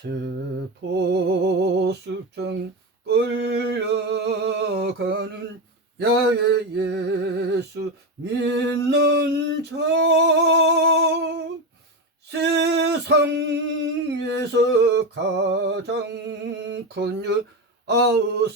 체포수청 끌려가는 야외 예수 믿는 자, 세상에서 가장 큰 일 아우스비츠로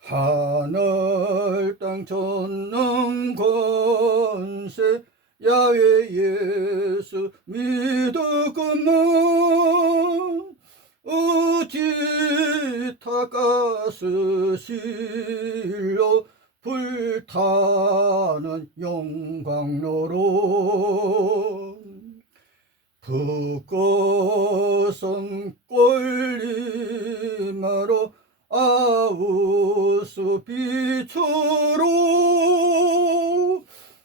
하늘 땅 전능 권세 야외 예수 믿었구만. 어찌 타가스 실로 불타는 영광로로 북거성 꼴리마로 아우스비츠로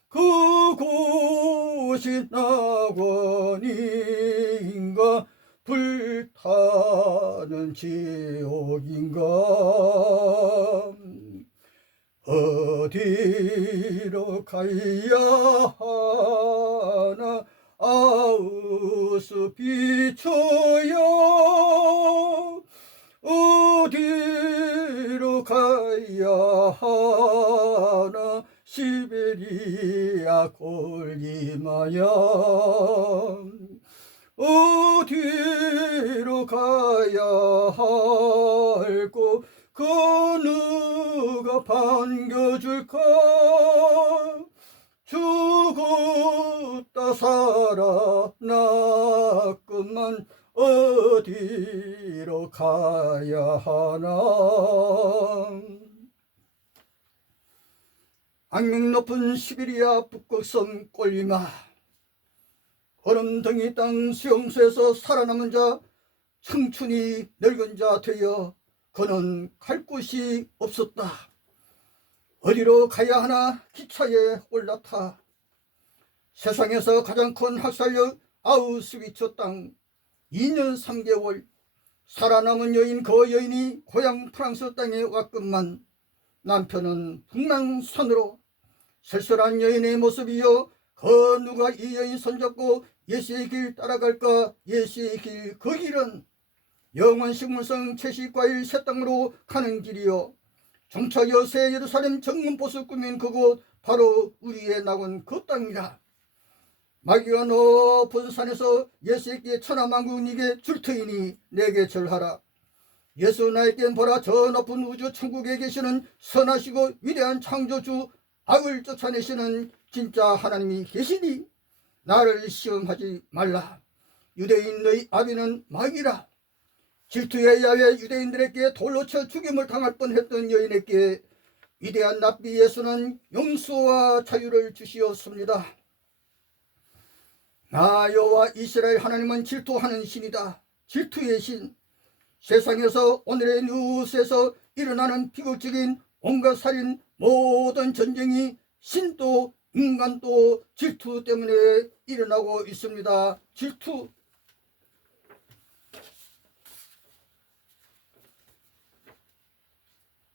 그곳이 낙원인가 불타는 지옥인가. 어디로 가야 하나 아우스비츠야. 어디로 가야 하나 시베리아 꼴리마야. 어디로 가야 할꼬 그 누가 반겨줄까. 죽었다 살아났구만. 어디로 가야 하나. 악명 높은 시베리아 북극섬 꼴리마, 얼음덩이 땅 수용소에서 살아남은 자, 청춘이 늙은 자 되어 그는 갈 곳이 없었다. 어디로 가야 하나 기차에 올라타 세상에서 가장 큰 학살력 아우스비츠 땅 2년 3개월 살아남은 여인, 그 여인이 고향 프랑스 땅에 왔건만 남편은 북랑산으로. 쓸쓸한 여인의 모습이여, 그 누가 이 여인 손잡고 예수의 길 따라갈까. 예수의 길, 그 길은 영원 식물성 채식과일 새 땅으로 가는 길이요, 정착여 새 예루살렘 정문보수 꾸민 그곳, 바로 우리의 낙원 그 땅이라. 마귀가 높은 산에서 예수에게 천하만국에게 줄 터이니 내게 절하라. 예수 나에게 보라, 저 높은 우주 천국에 계시는 선하시고 위대한 창조주, 악을 쫓아내시는 진짜 하나님이 계시니 나를 시험하지 말라. 유대인 너희 아비는 마귀라. 질투의 야외 유대인들에게 돌로 쳐 죽임을 당할 뻔했던 여인에게 위대한 납비 예수는 용서와 자유를 주시었습니다. 나 여호와 이스라엘 하나님은 질투하는 신이다. 질투의 신. 세상에서 오늘의 뉴스에서 일어나는 비극적인 온갖 살인, 모든 전쟁이 신도 인간도 질투 때문에 일어나고 있습니다. 질투.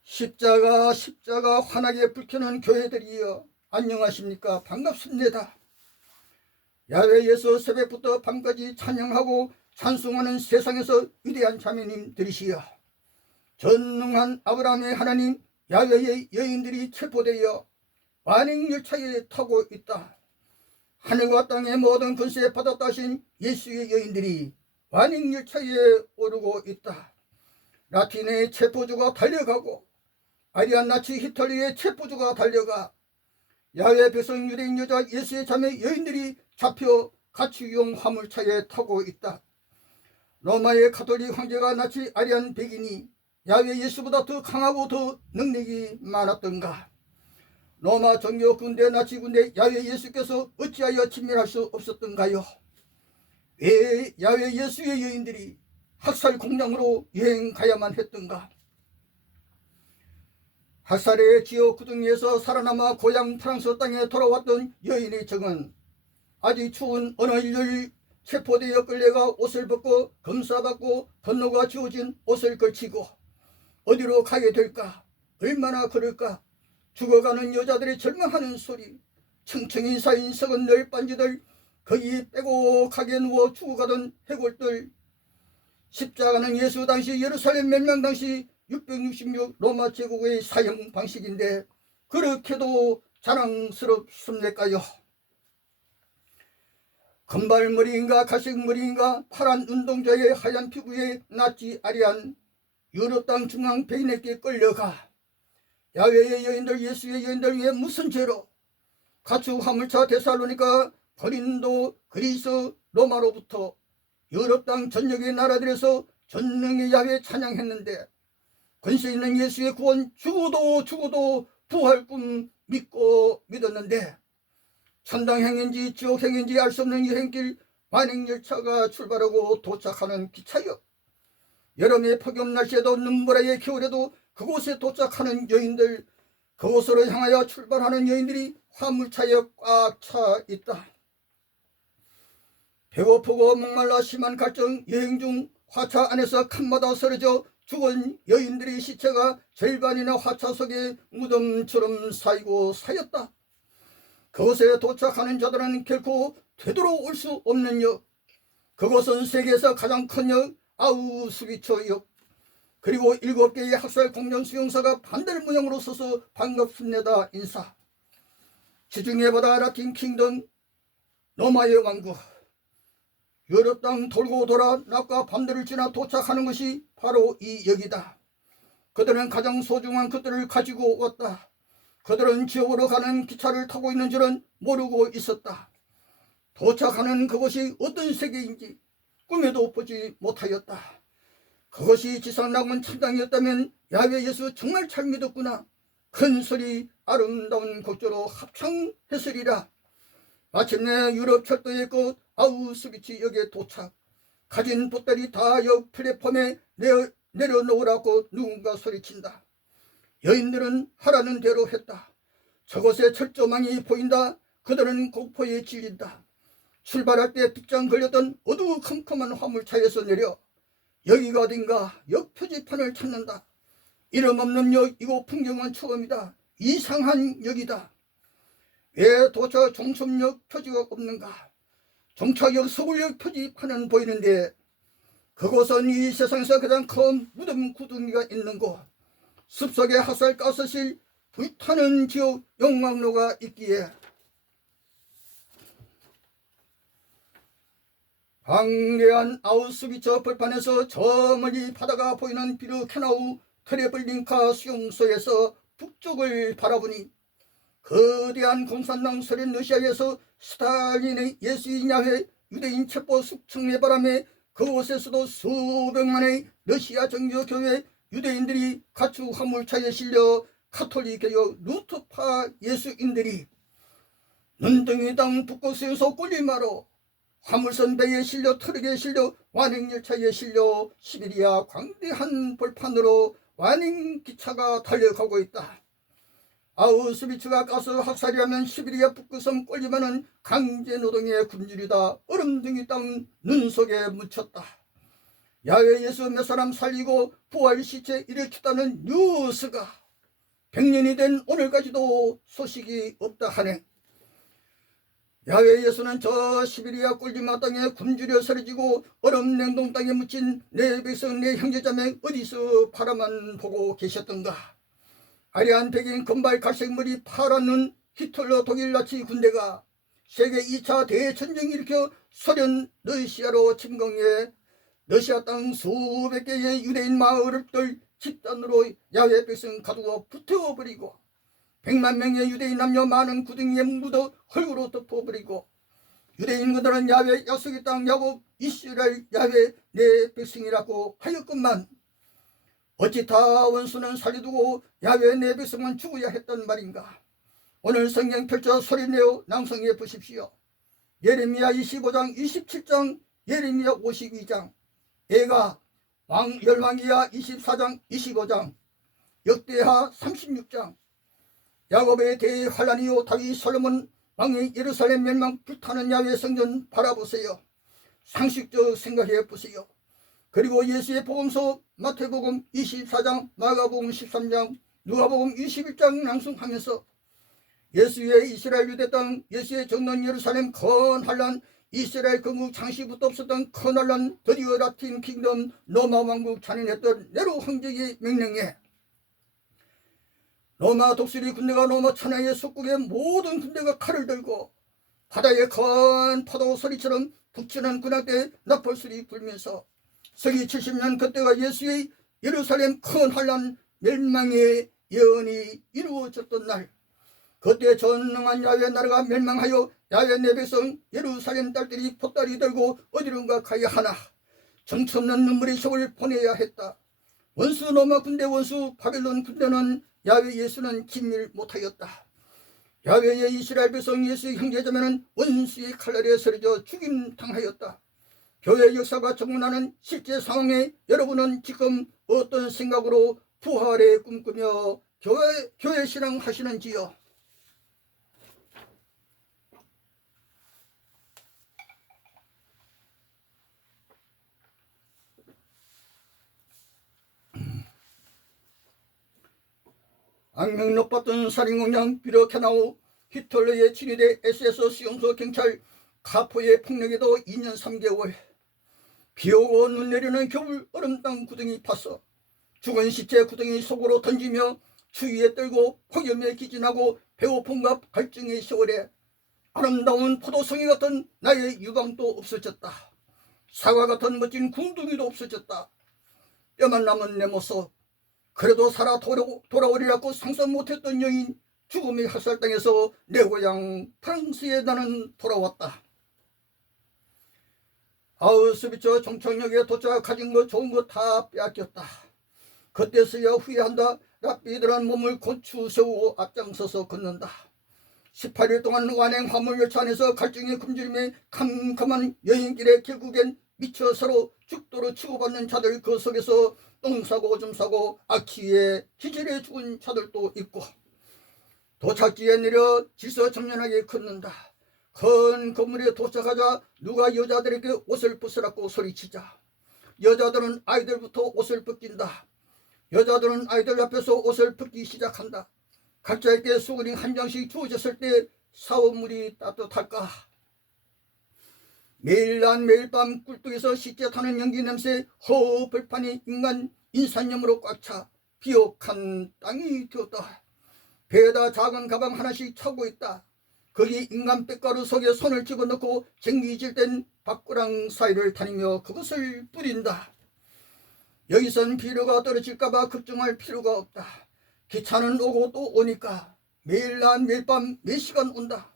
십자가 환하게 불켜는 교회들이여, 안녕하십니까? 반갑습니다. 야외 예수 새벽부터 밤까지 찬양하고 찬송하는 세상에서 위대한 자매님들이시여, 전능한 아브라함의 하나님 야외의 여인들이 체포되어 완행열차에 타고 있다. 하늘과 땅의 모든 근세에 받았다신 예수의 여인들이 완행열차에 오르고 있다. 라틴의 체포주가 달려가고 아리안 나치 히틀러의 체포주가 달려가 야외 백성 유대인 여자 예수의 자매 여인들이 잡혀 가치용 화물차에 타고 있다. 로마의 가톨릭 황제가 나치 아리안 백인이 야외 예수보다 더 강하고 더 능력이 많았던가. 로마 정교 군대 나치 군대 야외 예수께서 어찌하여 친밀할 수 없었던가요? 왜 야외 예수의 여인들이 학살 공장으로 여행 가야만 했던가? 학살의 지옥 구덩이에서 살아남아 고향 프랑스 땅에 돌아왔던 여인의 정은 아직 추운 어느 일요일 체포되어 끌려가 옷을 벗고 검사받고 번호가 지워진 옷을 걸치고 어디로 가게 될까? 얼마나 걸을까? 죽어가는 여자들의 절망하는 소리, 층층이 쌓인 썩은 널빤지들, 거기 빼곡하게 누워 죽어가던 해골들. 십자가는 예수 당시 예루살렘 멸망 당시 666 로마 제국의 사형 방식인데 그렇게도 자랑스럽습니까요? 금발머리인가 갈색머리인가 파란 운동자의 하얀 피부에 낫지 아리한 유럽 땅 중앙 백인에게 끌려가 야외의 여인들, 예수의 여인들 위해 무슨 죄로 가축 화물차 데살로니가, 고린도, 그리스, 로마로부터 유럽 땅 전역의 나라들에서 전능의 야외 찬양했는데 권세 있는 예수의 구원, 죽어도 부활 꿈 믿고 믿었는데 천당행인지 지옥행인지 알 수 없는 여행길, 완행열차가 출발하고 도착하는 기차역, 여름의 폭염 날씨에도 눈보라의 겨울에도 그곳에 도착하는 여인들, 그곳으로 향하여 출발하는 여인들이 화물차에 꽉 차 있다. 배고프고 목말라 심한 갈증, 여행 중 화차 안에서 칸마다 쓰러져 죽은 여인들의 시체가 절반이나 화차 속에 무덤처럼 쌓이고 사였다. 그곳에 도착하는 자들은 결코 되돌아올 수 없는 역, 그곳은 세계에서 가장 큰 역 아우슈비츠 역, 그리고 7개의 학살 공전 수용소가 반달 문양으로 서서 반갑습니다 인사. 지중해 바다 라틴 킹덤, 로마의 왕국, 유럽 땅 돌고 돌아 낮과 밤들을 지나 도착하는 것이 바로 이 역이다. 그들은 가장 소중한 것들을 가지고 왔다. 그들은 지옥으로 가는 기차를 타고 있는 줄은 모르고 있었다. 도착하는 그곳이 어떤 세계인지 꿈에도 보지 못하였다. 그것이 지상낙원 천당이었다면 야외 예수 정말 잘 믿었구나. 큰 소리 아름다운 곡조로 합창했으리라. 마침내 유럽 철도의 끝 아우슈비츠 역에 도착. 가진 보따리 다 역 플랫폼에 내려놓으라고 누군가 소리친다. 여인들은 하라는 대로 했다. 저곳에 철조망이 보인다. 그들은 공포에 질린다. 출발할 때 빗장 걸렸던 어두컴컴한 화물차에서 내려 여기가 어딘가 역 표지판을 찾는다. 이름 없는 역, 이곳 풍경은 처음이다. 이상한 역이다. 왜 도착 종점역 표지가 없는가? 종착역 서울역 표지판은 보이는데 그곳은 이 세상에서 가장 큰 무덤 구덩이가 있는 곳, 숲속에 화살가스실 불타는 지옥 용광로가 있기에 방대한 아우슈비츠 벌판에서 저 멀리 바다가 보이는 비르케나우 트레블링카 수용소에서 북쪽을 바라보니 거대한 공산당 소련 러시아에서 스탈린의 예수인 야훼 유대인 체포 숙청의 바람에 그곳에서도 수백만의 러시아 정교교회 유대인들이 가축 화물차에 실려 카톨릭 개혁 루터파 예수인들이 눈덩이 땅 북극수용소 꿀리마로 화물선 배에 실려 트럭에 실려 완행열차에 실려 시베리아 광대한 벌판으로 완행기차가 달려가고 있다. 아우슈비츠가 가스 학살이라면 시베리아 북극섬 꿀리마는 강제노동의 굶주리다. 얼음둥이 땅 눈 속에 묻혔다. 야외 예수 몇 사람 살리고 부활 시체 일으켰다는 뉴스가 100년이 된 오늘까지도 소식이 없다 하네. 야외 예수는 저 시베리아 꿀리마 땅에 굶주려 쓰러지고 얼음 냉동 땅에 묻힌 내 백성 내 형제자매 어디서 바라만 보고 계셨던가. 아리안 백인 금발 갈색머리 파란 눈 히틀러 독일 나치 군대가 세계 2차 대전쟁 일으켜 소련 러시아로 침공해 러시아 땅 수백 개의 유대인 마을들 집단으로 야외 백성 가두고 붙어버리고 100만 명의 유대인 남녀 많은 구덩이에 묻어 흙으로 덮어버리고 유대인들은 야외 약속의 땅 야곱 이스라엘 야외 내 백성이라고 하였건만 어찌 다 원수는 살려두고 야외 내 백성만 죽어야 했단 말인가. 오늘 성경 펼쳐 소리내어 낭송해 보십시오. 예레미야 25장 27장 예레미야 52장 애가 열왕기야 24장 25장 역대하 36장 야곱의 대환란이요 다윗 솔로몬 왕의 예루살렘 멸망 불타는 야외 성전 바라보세요. 상식적 생각해 보세요. 그리고 예수의 복음서 마태복음 24장 마가복음 13장 누가복음 21장 낭송하면서 예수의 이스라엘 유대 땅, 예수의 정론 예루살렘 건환란, 이스라엘 건국 창시부터 없었던 커날란, 드디어 라틴 킹덤 로마 왕국 잔인했던 네로 황제의 명령에 로마 독수리 군대가 로마 천하의 속국의 모든 군대가 칼을 들고 바다의 큰 파도 소리처럼 북치는 군악대 나팔소리 불면서 서기 70년 그때가 예수의 예루살렘 큰 환란 멸망의 예언이 이루어졌던 날, 그때 전능한 야훼 나라가 멸망하여 야훼 내 백성 예루살렘 딸들이 보따리 들고 어디론가 가야 하나 정처없는 눈물의 세월 보내야 했다. 원수 로마 군대, 원수 바벨론 군대는 야훼 예수는 진멸 못하였다. 야훼의 이스라엘 백성 예수의 형제자매는 원수의 칼날에 쓰러져 죽임 당하였다. 교회 역사가 정문하는 실제 상황에 여러분은 지금 어떤 생각으로 부활에 꿈꾸며 교회 신앙 하시는지요? 악명 높았던 살인공장 비르케나우, 히틀러의 친위대 SS 수용소 경찰 카포의 폭력에도 2년 3개월, 비오고 눈 내리는 겨울 얼음 땅 구덩이 파서 죽은 시체 구덩이 속으로 던지며 추위에 떨고 폭염에 기진하고 배고픔과 갈증의 세월에 아름다운 포도송이 같은 나의 유방도 없어졌다. 사과 같은 멋진 궁둥이도 없어졌다. 뼈만 남은 내 모습, 그래도 살아 돌아오리라고 상상 못했던 여인, 죽음의 학살당해서 내 고향 프랑스에 나는 돌아왔다. 아우스비츠 종착역에 도착 가진 거 좋은 거 다 빼앗겼다. 그때서야 후회한다. 랍비들은 몸을 고추 세우고 앞장서서 걷는다. 18일 동안 완행 화물 열차 안에서 갈증의 굶주림에 캄캄한 여행길에 결국엔 미쳐 서로 죽도록 치고받는 자들, 그 속에서 똥 싸고 오줌 싸고 악취에 기절해 죽은 자들도 있고, 도착지에 내려 질서정연하게 걷는다. 큰 건물에 도착하자 누가 여자들에게 옷을 벗으라고 소리치자 여자들은 아이들부터 옷을 벗긴다. 여자들은 아이들 앞에서 옷을 벗기 시작한다. 각자에게 수건이 한 장씩 주어졌을 때 사원물이 따뜻할까? 매일 난 매일 밤 꿀뚝에서 시체 타는 연기 냄새, 허 벌판이 인간 인산염으로 꽉 차 비옥한 땅이 되었다. 배에다 작은 가방 하나씩 차고 있다. 거기 인간 빽가루 속에 손을 집어넣고 쟁기질 땐 밥구랑 사이를 다니며 그것을 뿌린다. 여기선 비료가 떨어질까봐 걱정할 필요가 없다. 기차는 오고 또 오니까 매일 낮 매일 밤 몇 시간 온다.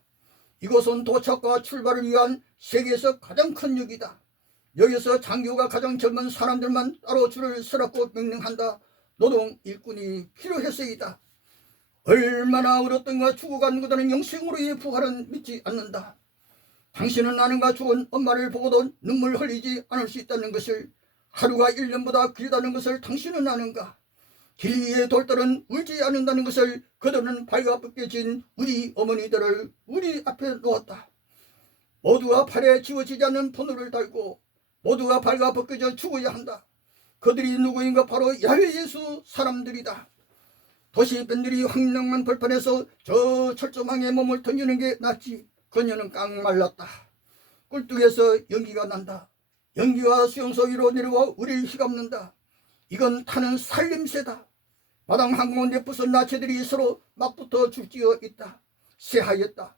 이곳은 도착과 출발을 위한 세계에서 가장 큰 역이다. 여기서 장교가 가장 젊은 사람들만 따로 줄을 서라고 명령한다. 노동 일꾼이 필요해서이다. 얼마나 어렸던가 죽어간 그들은 영생으로의 부활은 믿지 않는다. 당신은 나는가 죽은 엄마를 보고도 눈물 흘리지 않을 수 있다는 것을, 하루가 1년보다 길다는 것을 당신은 아는가? 길 위에 돌들은 울지 않는다는 것을 그들은 발가벗겨진 우리 어머니들을 우리 앞에 놓았다. 모두가 팔에 지워지지 않는 포도를 달고 모두가 발가벗겨져 죽어야 한다. 그들이 누구인가? 바로 야훼 예수 사람들이다. 도시변들이 황량한 벌판에서 저 철조망에 몸을 던지는 게 낫지. 그녀는 깡 말랐다. 꿀뚝에서 연기가 난다. 연기와 수용소 위로 내려와 우리를 휘감는다. 이건 타는 살림새다. 마당 한가운데 부순 나체들이 서로 맞붙어 줄지어 있다. 새하였다.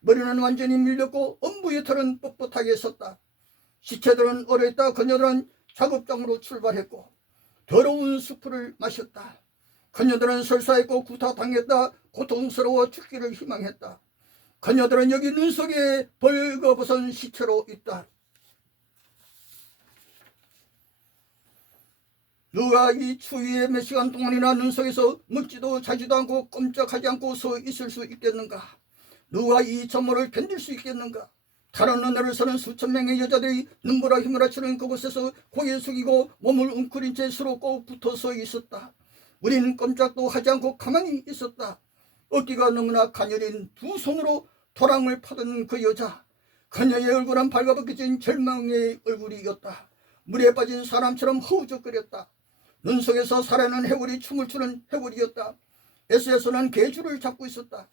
머리는 완전히 밀렸고 엄부의 털은 뻣뻣하게 섰다. 시체들은 얼어있다. 그녀들은 작업장으로 출발했고 더러운 수프를 마셨다. 그녀들은 설사했고 구타당했다. 고통스러워 죽기를 희망했다. 그녀들은 여기 눈 속에 벌거벗은 시체로 있다. 누가 이 추위에 몇 시간 동안이나 눈 속에서 묻지도 자지도 않고 꼼짝하지 않고 서 있을 수 있겠는가? 누가 이 점모를 견딜 수 있겠는가? 다른 하늘을 서는 수천 명의 여자들이 눈보라 휘몰아치는 그곳에서 고개 숙이고 몸을 웅크린 채 서로 꼭 붙어서 있었다. 우리는 꼼짝도 하지 않고 가만히 있었다. 어깨가 너무나 가녀린 두 손으로 도랑을 파던 그 여자, 그녀의 얼굴은 발가벗겨진 절망의 얼굴이었다. 물에 빠진 사람처럼 허우적거렸다. 눈 속에서 살아있는 해골이 춤을 추는 해골이었다. SS는 개줄을 잡고 있었다.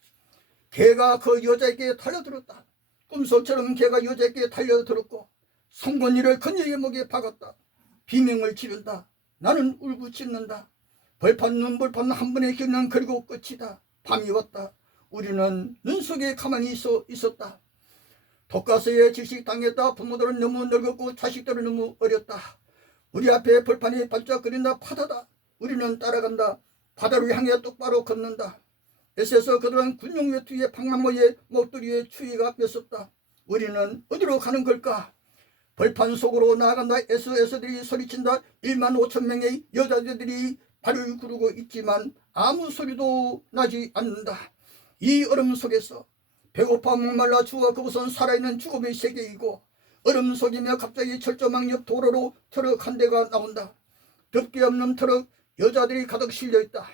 개가 그 여자에게 달려들었다. 꿈속처럼 개가 여자에게 달려들었고 송곳니를 그녀의 목에 박았다. 비명을 지른다. 나는 울부짖는다. 벌판 눈벌판 한 번에 겪는 그리고 끝이다. 밤이 왔다. 우리는 눈 속에 가만히 있었다. 독가스에 질식당했다. 부모들은 너무 늙었고 자식들은 너무 어렸다. 우리 앞에 벌판이 반짝거린다. 바다다. 우리는 따라간다. 바다를 향해 똑바로 걷는다. 애써서 그들은 군용 외투에 방망모에 목도리에 추위가 뺐었다. 우리는 어디로 가는 걸까? 벌판 속으로 나아간다. 애써들이 소리친다. 1만 5천 명의 여자들이 발을 구르고 있지만 아무 소리도 나지 않는다. 이 얼음 속에서 배고파 목말라 죽어 그곳은 살아있는 죽음의 세계이고 얼음 속이며 갑자기 철조망 옆 도로로 트럭 한 대가 나온다. 덮개 없는 트럭, 여자들이 가득 실려있다.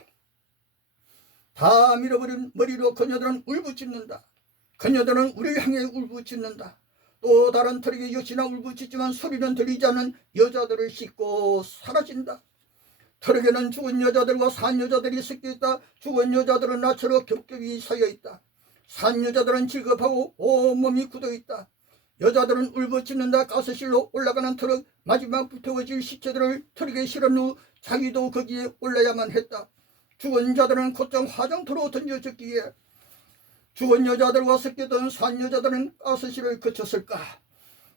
다 밀어버린 머리로 그녀들은 울부짖는다. 그녀들은 우리를 향해 울부짖는다. 또 다른 트럭이 역시나 울부짖지만 소리는 들리지 않는 여자들을 싣고 사라진다. 트럭에는 죽은 여자들과 산 여자들이 섞여있다. 죽은 여자들은 나처럼 겹겹이 서여있다. 산 여자들은 질겁하고 온몸이 굳어있다. 여자들은 울부짖는다. 가스실로 올라가는 트럭, 마지막 불태워질 시체들을 트럭에 실은 후 자기도 거기에 올라야만 했다. 죽은 자들은 곧장 화장터로 던져졌기에 죽은 여자들과 섞였던 산 여자들은 가스실을 거쳤을까.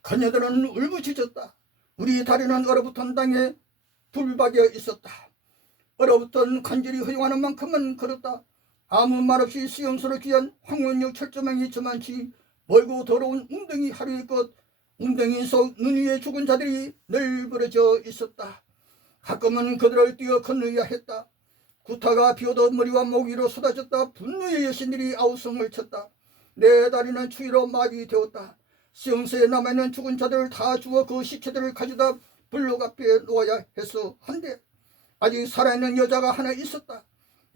그녀들은 울부짖었다. 우리 다리는 얼어붙은 땅에 둘박여 있었다. 얼어붙은 관절이 허용하는 만큼은 걸었다. 아무 말 없이 수용소로 귀한 황원역 철조망이 저만치 멀고 더러운 웅덩이 하루의 것, 웅덩이 속 눈 위에 죽은 자들이 널브러져 있었다. 가끔은 그들을 뛰어 건너야 했다. 구타가 비오던 머리와 목 위로 쏟아졌다. 분노의 여신들이 아우성을 쳤다. 내 다리는 추위로 마비되었다. 수용소에 남아있는 죽은 자들을 다 주워 그 시체들을 가져다 블록 앞에 놓아야 했어. 한데 아직 살아있는 여자가 하나 있었다.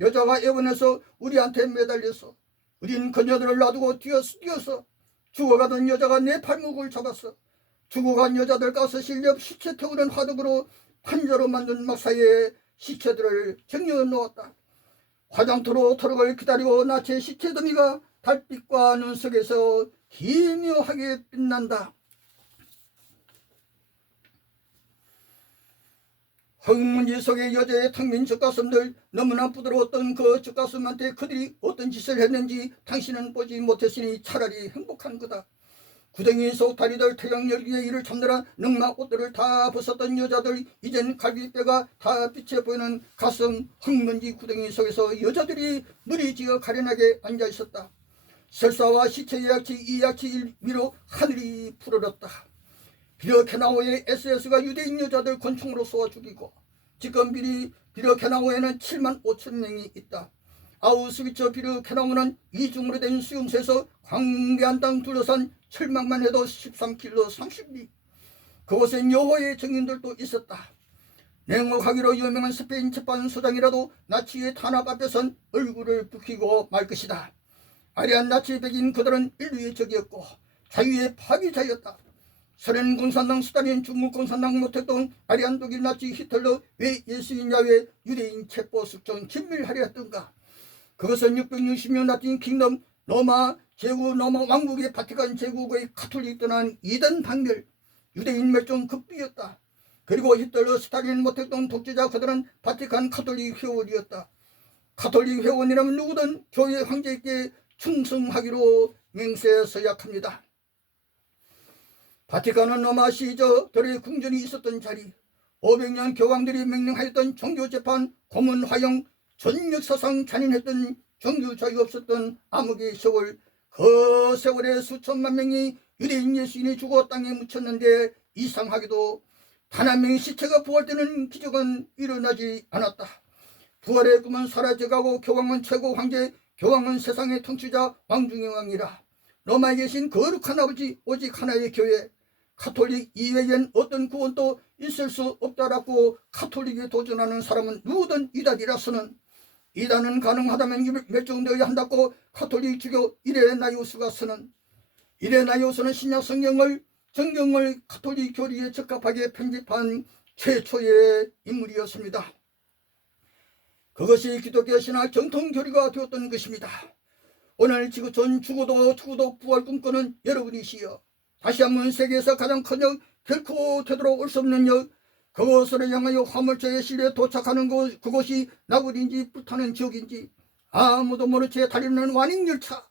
여자가 애원해서 우리한테 매달렸어. 우린 그녀들을 놔두고 뛰어서 죽어가던 여자가 내 발목을 잡았어. 죽어간 여자들 가스실 옆 시체 태우는 화덕으로 판자로 만든 막사에 시체들을 정려 놓았다. 화장터로 트럭을 기다리고 나체 시체 더미가 달빛과 눈 속에서 기묘하게 빛난다. 흙먼지 속의 여자의 텅 빈 젖가슴들, 너무나 부드러웠던 그 젖가슴한테 그들이 어떤 짓을 했는지 당신은 보지 못했으니 차라리 행복한 거다. 구덩이 속 다리들 태양 열기에 이를 잠들어 늑막 옷들을 다 벗었던 여자들, 이젠 갈비뼈가 다 빛에 보이는 가슴 흙먼지 구덩이 속에서 여자들이 머리 지어 가련하게 앉아 있었다. 설사와 시체의 약치 이 약치 위로 하늘이 푸르렀다. 비르케나오의 SS가 유대인 여자들 권총으로 쏘아 죽이고 지금 비르케나오에는 7만 5천 명이 있다. 아우스비츠 비르케나오는 이중으로 된 수용소에서 광대한 땅 둘러싼 철망만 해도 13km 30리. 그곳엔 여호와의 증인들도 있었다. 냉혹하기로 유명한 스페인 재판소장이라도 나치의 탄압 앞에선 얼굴을 붉히고 말 것이다. 아리안 나치 백인 그들은 인류의 적이었고 자유의 파괴자였다. 소련 공산당 스탈린, 중국 공산당 모택동, 아리안 독일 나치 히틀러, 왜 예수인 야외 유대인 체포 숙청 긴밀하려 했던가. 그것은 660년 라틴 킹덤 로마 제국 로마 왕국의 바티칸 제국의 가톨릭 떠난 이단 박멸, 유대인 멸종 급비였다. 그리고 히틀러, 스탈린, 모택동 독재자 그들은 바티칸 가톨릭 회원이었다. 가톨릭 회원이라면 누구든 교회 황제에게 충성하기로 맹세서야 합니다. 바티칸은 로마 시저들의 궁전이 있었던 자리, 500년 교황들이 명령하였던 종교재판, 고문 화형, 전 역사상 잔인했던 종교 자유가 없었던 암흑의 세월, 그 세월에 수천만 명이 유대인 예수인이 죽어 땅에 묻혔는데 이상하게도 단 한 명의 시체가 부활되는 기적은 일어나지 않았다. 부활의 꿈은 사라져가고 교황은 최고 황제, 교황은 세상의 통치자, 왕중의 왕이라. 로마에 계신 거룩한 아버지, 오직 하나의 교회, 가톨릭 이외엔 어떤 구원도 있을 수 없다라고 가톨릭에 도전하는 사람은 누구든 이단이라서는, 이단은 가능하다면 멸종되어야 한다고 가톨릭 주교 이레나이오스가 쓰는, 이레나이오스는 신약 정경을 가톨릭 교리에 적합하게 편집한 최초의 인물이었습니다. 그것이 기독교 신학 정통 교리가 되었던 것입니다. 오늘 지구촌 죽어도 부활 꿈꾸는 여러분이시여, 다시 한번 세계에서 가장 큰 역, 결코 되돌아올 수 없는 역, 그곳으로 향하여 화물차에 실려 도착하는 그곳이 나그린지 불타는 지역인지 아무도 모른 채 달리는 완행열차,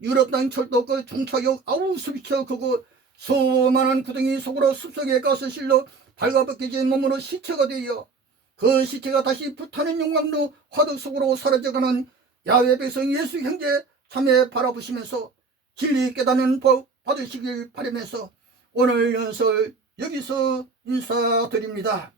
유럽 땅 철도 그 중차역 아우스비츠 그곳, 수많은 구덩이 속으로 숲속에 가서 실려 발가벗겨진 몸으로 시체가 되어 그 시체가 다시 불타는 용광로 화덕 속으로 사라져가는 야외 백성 예수 형제 참회 바라보시면서 진리 깨닫는 법 받으시길 바라면서 오늘 연설 여기서 인사드립니다.